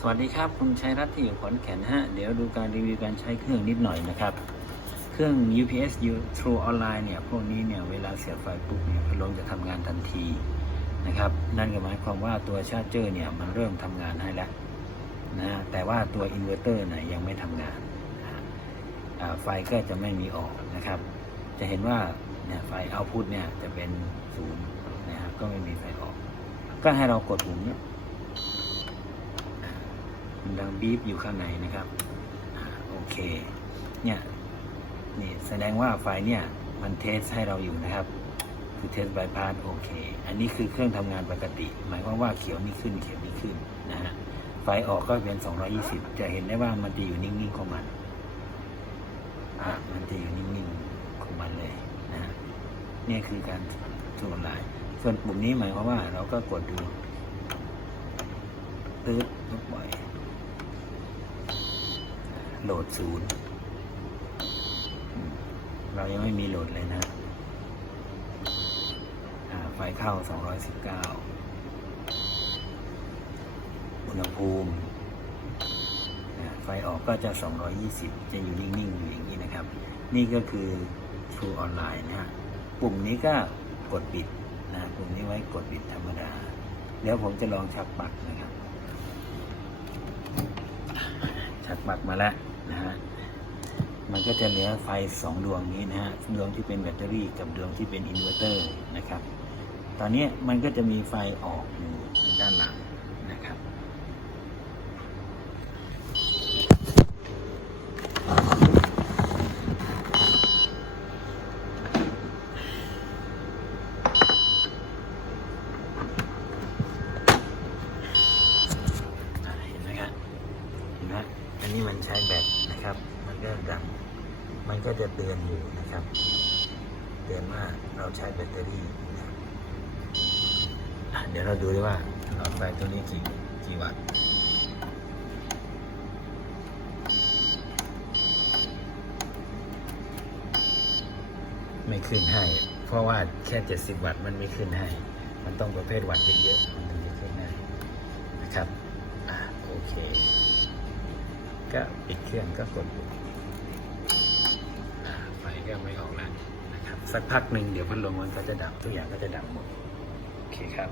สวัสดีครับคุณชัยรัตน์ที่อยู่ขอนแก่นฮะ เดี๋ยวดูการรีวิวการใช้เครื่องนิดหน่อยนะครับ เครื่อง UPS U True Online เนี่ย พวกนี้เนี่ย เวลาเสียบไฟปุ๊บเนี่ยพัดลมจะทำงานทันทีนะครับ นั่นก็หมายความว่าตัวชาร์จเจอร์เนี่ย มันเริ่มทำงานให้แล้วนะ แต่ว่าตัวอินเวอร์เตอร์เนี่ยยังไม่ทำงาน ไฟก็จะไม่มีออกนะครับ จะเห็นว่าเนี่ยไฟเอาพุทเนี่ยจะเป็นศูนย์นะครับก็ไม่มีไฟออก ก็ให้เรากดปุ่มเนี่ย มันดังบีบอยู่ข้างในนะครับอโอเคเนี่ยนี่แสดงว่าไฟเนี่ยมันเทสให้เราอยู่นะครับ คือเทสบายพาสโอเค อันนี้คือเครื่องทำงานปกติ หมายความว่าเขียวม่ขึ้นเขียวม่ขึ้นนะฮะไฟออกก็เป็น 220 จะเห็นได้ว่ามันจะอยู่นิ่งๆของมันอะมันจะอยู่นิ่งๆของมันเลยนะฮะนี่คือการทวนลาย ส่วนปุ่มนี้หมายความว่าเราก็กดดูตืดลบบ่อย โหลดศูนย์เรายังไม่มีโหลดเลยนะไฟเข้า 219 อุณหภูมิ ไฟออกก็จะ 220 จะอยู่นิ่ง ๆ อยู่อย่างนี้นะครับ นี่ก็คือ True Online นะฮะ ปุ่มนี้ก็กดปิดนะปุ่มนี้ไว้กดปิดธรรมดา เดี๋ยวผมจะลองชักปักนะครับ ชัก ปักมาแล้วนะฮะมันก็จะเหลือไฟสองดวงนี้นะฮะดวงที่เป็นแบตเตอรี่กับดวงที่เป็นอินเวอร์เตอร์นะครับ ตอนนี้มันก็จะมีไฟออกอยู่ลังนะครับ อ่าเห็นไหมครับเห็ันนี้มันใช้แบตนะครับ มันก็ดังมันก็จะเตือนอยู่นะครับ เตือนว่าเราใช้แบตเตอรี่นะครับเดี๋ยวเราดูดีว่าหลอดไฟตัวนี้กี่กี่วัตต์ไม่ขึ้นให้ เพราะว่าแค่ 70 วัตต์มันไม่ขึ้นให้ มันต้องประเภทวัตต์เยอะๆมันถึงจะขึ้นให้นะครับ อ่าโอเค ก็ปิดเครื่องก็กดไฟก็ไม่ออกแล้วนะครับ สักพักหนึ่งเดี๋ยวพัดลมมันก็จะดับทุกอย่างก็จะดับหมด โอเคครับ